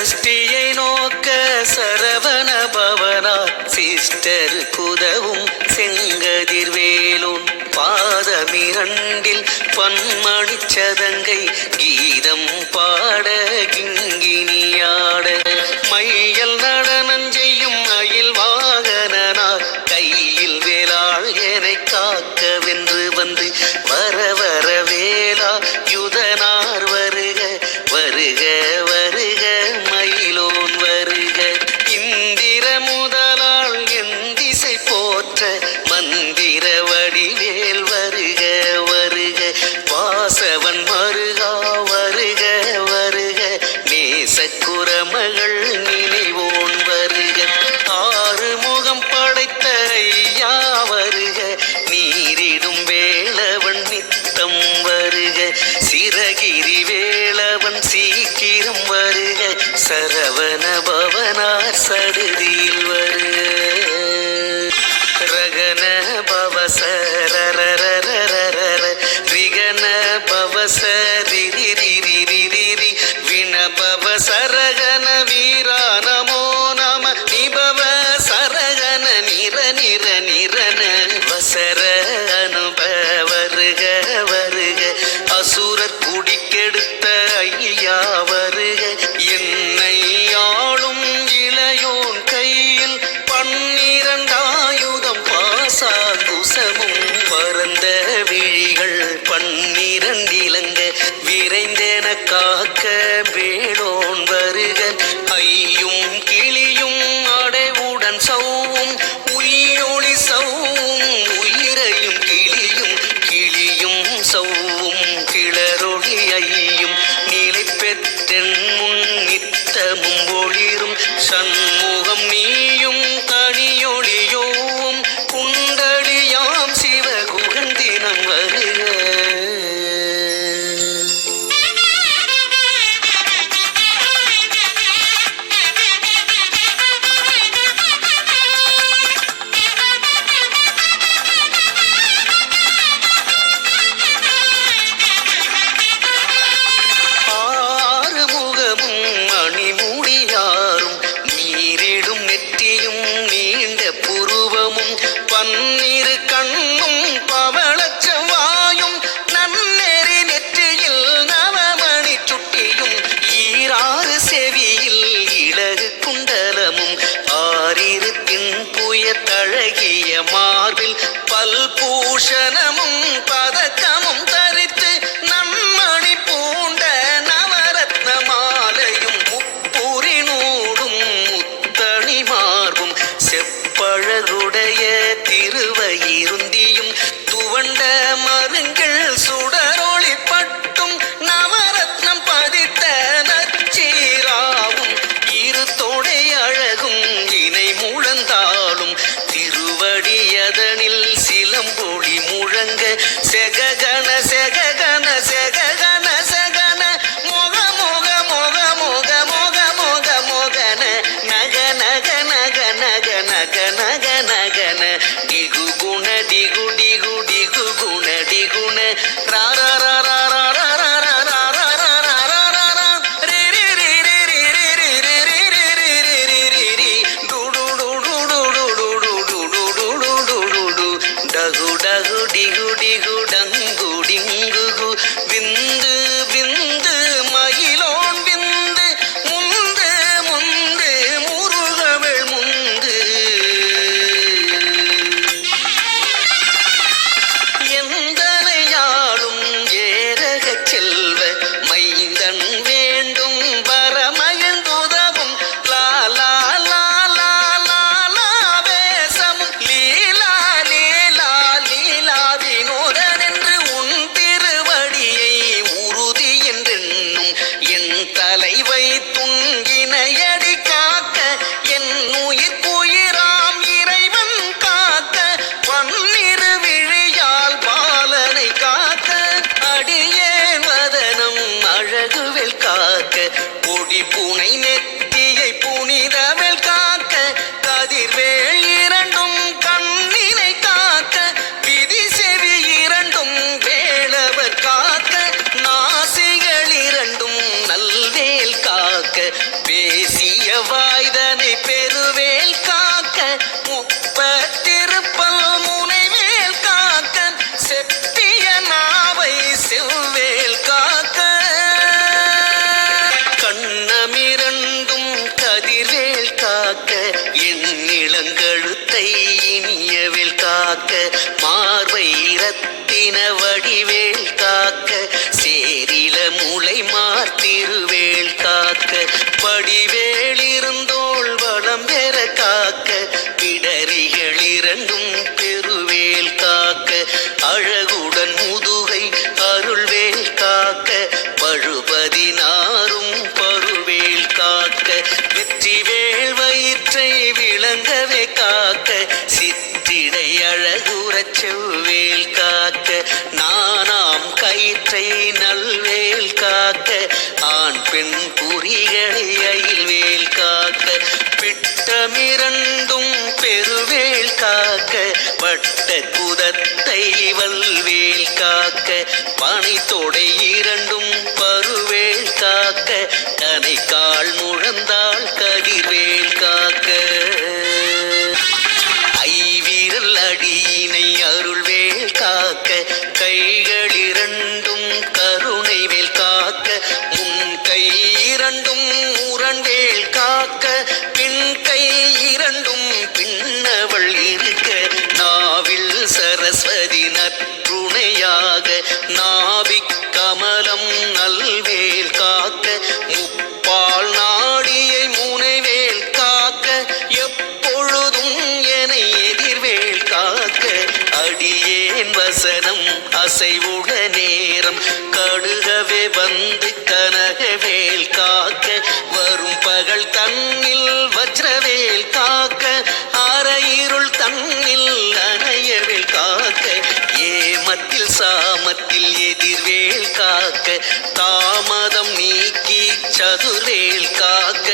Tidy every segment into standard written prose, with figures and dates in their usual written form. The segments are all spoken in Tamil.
ஸ்ரீயை நோக்க சரவண பவனா சிஸ்டர் குதவும் செங்கதிர்வேலூன் பாதமிரண்டில் பன்மணிச்சதங்கை கீதம் பாட கிங்கினியாட மையல் நடனஞ்செய்யும் மயில் வாகனார் கையில் வேளாள் எனை காக்க வென்று வந்து வர வர வேளா யுதனார் வருக வருக வருக மயிலோன் வருக இந்திர முதலாள் என் திசை போற்ற மந்திர வடிவேல் வருக வருக வாசவன் மருகா வருக வருக நேசக்குரமகள் நினைவோன் வருக ஆறு முகம் படைத்த ஐயா வருக நீரிடும் வேளவன் நித்தம் வருக சிறகிரி வேளவன் சீக்கிரம் வருக சரவண பவனார் சடுதியில் வருக ரகன பவசரரரரரர ரிகன பவசரிரிரிரிரிரி வினபவ சரகன வீரா நமோ நம நிபவ சரகன நிர நிர நிரன வசர அனுப வருக வருக அசுரர் குடிக்கெடுத்த ஐயா வருக என்னை ஆளும் இளையோன் கையில் பன்னிரண்டாயுதம் பாசாங்குசமும் பரந்த விழிகள் பன்னிரண்டிலங்க விரைந்தென காக்க வேளோன் வருக ஐயும் கிளியும் அடைவுடன் சௌவும் உயிரொளி சௌவும் உயிரையும் கிளியும் கிளியும் சௌவும் கிளரொளி ஐயும் நிலை பெற்றென் முன் நித்தமும் ஒளிரும் சண்முகம் நீயும் தனியொளியோவும் குண்டலியாம் சிவகுகன் தினம் வருக ஆறுமுகமும் அணிமுடியாரும் நீ பேசிய வாய்தனை பெருவேல் காக்க முப்பத்திருப்பல் முனைவேல் காக்க செப்பிய நாவை செவ்வேல் காக்க கண்ணமிரண்டும் கதிர்வேல் காக்க என் இளங்கழுத்தை இனியவேல் காக்க மார்பை ரத்தின வடிவேல் காக்க சேரில முளை மார்த்திருவேல் காக்க வடிவேல் இருந்தோள் வளம் பெற காக்க பிடரிகள் இரண்டும் பெருவேல் காக்க அழகுடன் முதுகை அருள்வேல் காக்க பழுபதினாரும் பருவேல் காக்க வெற்றிவேல் வயிற்றை விளங்கவே காக்க சிற்றிடை அழகுறச் செவ்வேல் காக்க நானாம் கயிற்றை நல்வேல் காக்க ஆண் பெண் குறிகளை அயில்வேல் காக்க பிட்டமிரண்டும் பெருவேல் காக்க வட்ட குதத்தை வல்வேல் காக்க பனைத்தொடை இரண்டும் பருவேல் காக்க கனைக்கால் முழந்தாள் கதிர்வேல் காக்க ஐவிரல் அடியினை அருள்வேல் காக்க கைகள் இரண்டும் கருணைவேல் காக்க முன் கை இரண்டும் முரண்வேல் காக்க பின் கை இரண்டும் பின்னவள் இருக்க நாவில் சரஸ்வதி நற்றுணையாக நாவிக் கமலம் நல்வேல் காக்க முப்பால் நாடியை முனைவேல் காக்க எப்பொழுதும் என எதிர்வேல் காக்க அடியேன் வசனம் அசைவுட நேரம் கடுகவே வந்து கனகவேல் காக்க வரும் பகல் தன்னில் வஜ்ரவேல் காக்க அரையிருள் தன்னில் அணையவேல் காக்க ஏமத்தில் சாமத்தில் எதிர்வேல் காக்க தாமதம் நீக்கி சதுர்வேல் காக்க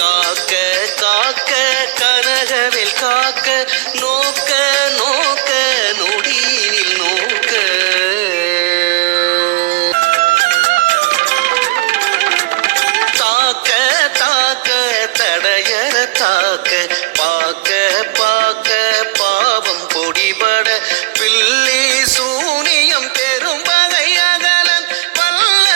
காக்க காக்க கனகவேல் காக்க நோக்க நோக்க நொடியினில் நோக்க தாக்க தாக்க தடையற தாக்க பாக்க பாக்க பாவம் பொடிபட பில்லி சூனியம் பெரும் பகை அகலன் வல்ல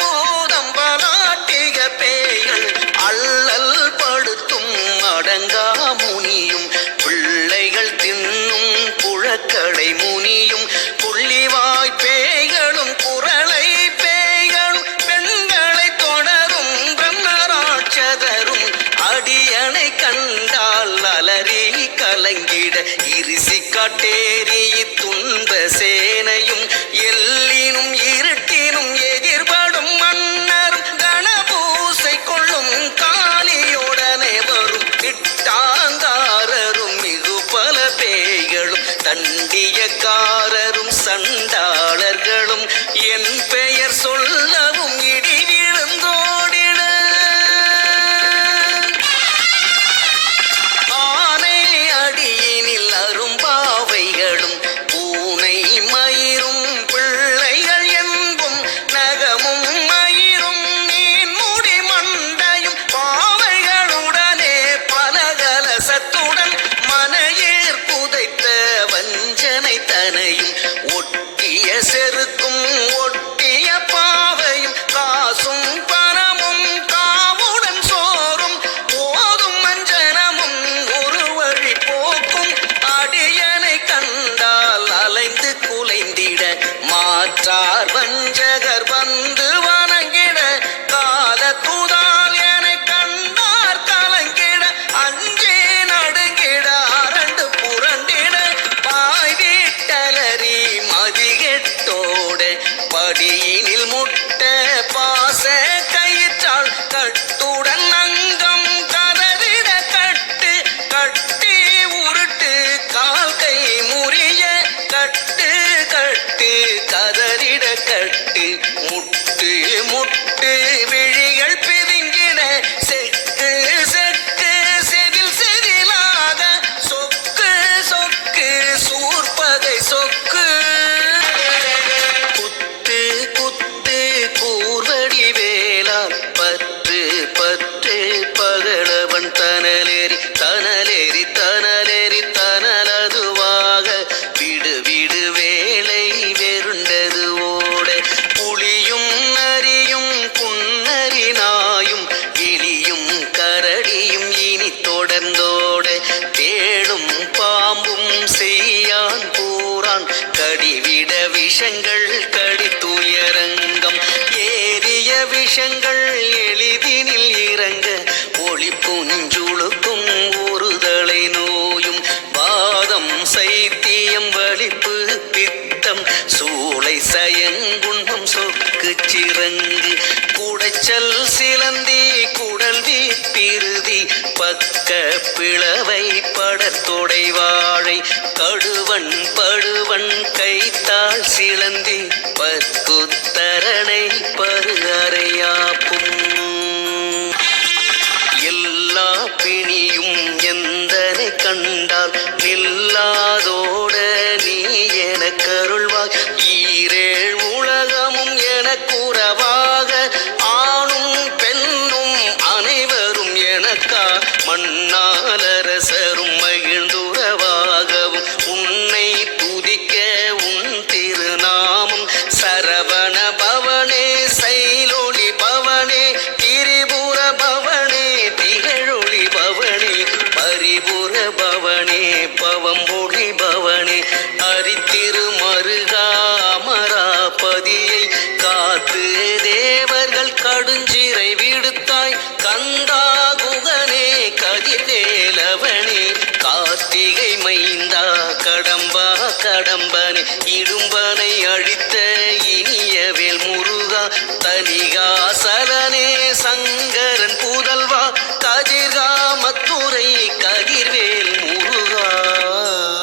பூதம் பலாட்டிக பேய்கள் அல்லல் படுத்தும் அடங்கா முனியும் பிள்ளைகள் தின்னும் புழக்கடை முனியும் புள்ளிவாய் பேய்களும் குரலை பேய்களும் பெண்களை தொடரும் பிரம்மராட்சதரும் அடியனை கண்டால் அலறி கலங்கிட இருசி காட்டேரி துன்ப சேனையும் எல்லினும் இருட்டினும் எதிர்படும் மன்னரும் கணபூசை கொள்ளும் காலியுடனே வரும் திட்டாங்காரரும் மிகு பல பேய்களும் தண்டியக்காரரும் சண்டாளர்களும் என் பெயர் சொல்லவும் இடி விழுந்தோடிட ஆனை அடியினில் அரும்பாவைகளும் பூனை மயிரும் பிள்ளை பிருதி பக்க பிளவை படத்தொடை வாழை கடுவன் படுவன் கைத்தாள் சிலந்தி பற்குத்தரணை பரு அறையாப்பும் எல்லா பிணியும் எந்தனை கண்டால் நில்லாதோட நீ எனக்கருள்வாய் ஈரேழ் உலகமும் எனக்குறவாக ஆணும் பெண்ணும் அனைவரும் எனக்கா மண்ணாலரசரும் மகிழ்ந்துறவாகவும் உன்னை துதிக்க உன் திருநாமம் சரவண பவனே சைலொளி பவனே திரிபுர பவனே திகழொளி பவனே பரிபுர பவனே பவம்பொழி பவனே அரித்திருமருகா அமராபதியை காத்து தேவர்கள் கடுஞ்சிறை விடுத்தாய் கந்தா குகனே கதிர்வேலவனே கார்த்திகை மைந்தா கடம்பா கடம்பனே இடும்பனை அழித்த இனியவேல் முருகா தனிகாசலனே சங்கரன் புதல்வா கதிர்காமத்துறை கதிர்வேல் முருகா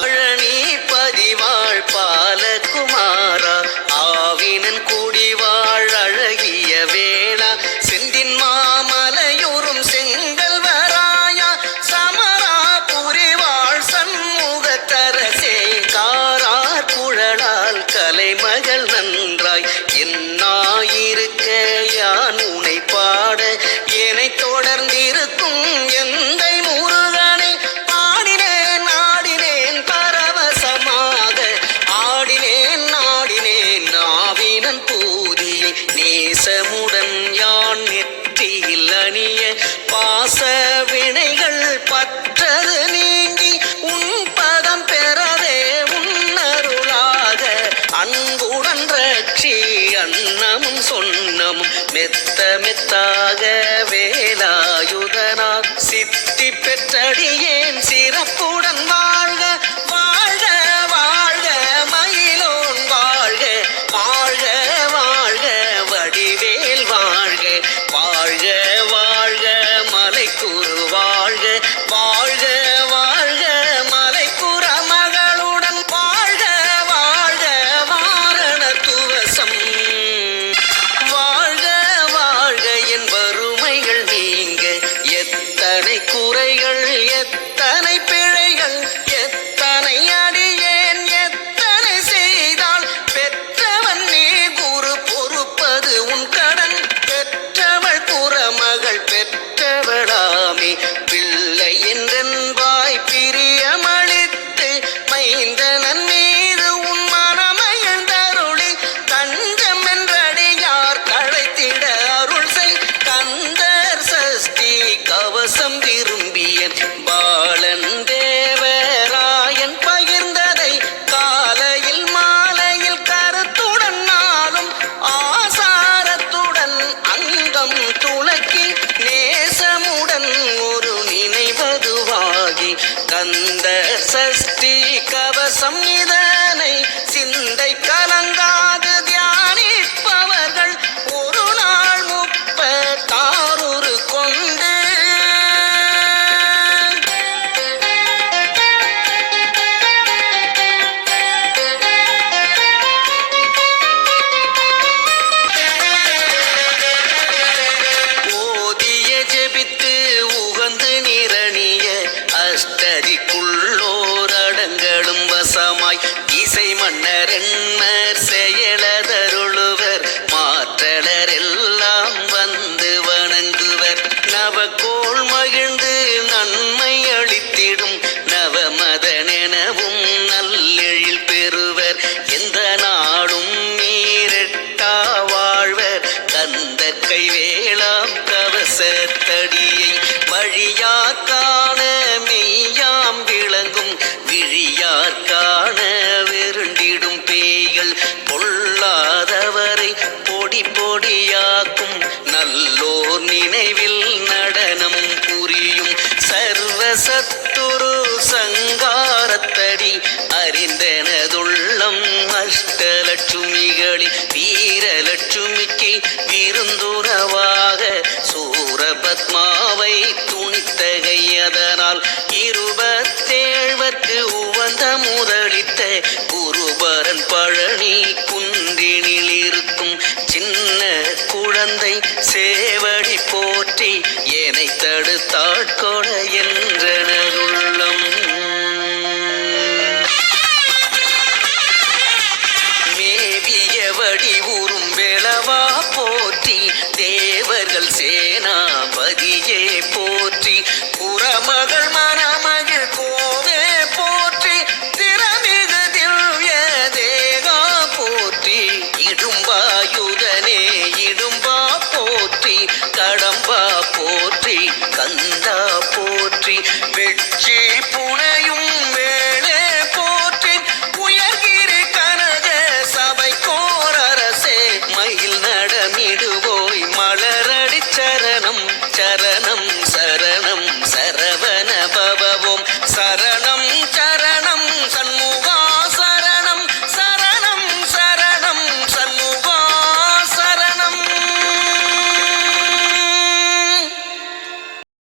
பழனி பதிவாழ் பாலகுமாரா ஆவினன் குடிவாழ் அழகிய வேளா செந்தின் மாமலையுறும் செங்கல்வராயா சமரா புரிவாழ் சண்முகத்தரசே காரார் குழலால் கலைமகள் நன்றாய் என்னாயிருக்க யான் உனை பாட என்னை தொடர்ந்திருக்கும் எந்தை முருகனே ஆடினேன் ஆடினேன் பரவசமாக ஆடினேன் ஆடினேன் நாவினன் பூதியை நேசமுடன் யான் நெற்றியில் அணிய பாச வினைகள் பற்றது நீங்கி உன் பதம் பெறவே உன்னருளாக அன்புடன் ரட்சி அன்னமும் சொன்னமும் மெத்த மெத்தாக வேலாயுதனார் சித்தி பெற்றடியேன் சிறப்புடன் வாழ்க வாழ்க வாழ்க மயிலோன் வாழ்க வாழ்க வாழ்க வடிவேல் வாழ்க வாழ்க வாழ்க மலைக்குரு வாழ்க வாழ்க வாழ்க மலைக்குற மகளுடன் வாழ்க வாழ்க வாரண துவசம் வாழ்க வாழ்க என் வறுமைகள் நீங்க எத்தனை குறைகள் எத்தனை பிழைகள் எத்தனை அடியேன் எத்தனை செய்தால் பெற்றவன் நீ குரு பொறுப்பது உன் கடன் பெற்றவள் புறமகள் பெற்றவளாமே பிள்ளை என்றென்பாய் பிரியமளித்து மைந்தனன் மீது உன் மனமயந்தருளி தஞ்சம் என்றடியார் கழைத்திட அருள் செய் கந்தர் சஷ்டி கவசம் விரும்பிய பாலன் தேவராயன் பகிர்ந்ததை காலையில் மாலையில் கருத்துடன் நாளும் ஆசாரத்துடன் அங்கம் துளக்கி நேசமுடன் ஒரு நினைவதுவாகி கந்தர் சஷ்டி கவசம் இதனை சிந்தை கலங்காது தியானிப்பவர்கள் ஒரு நாள் 36 கொண்டு ஆட்கொட என்ற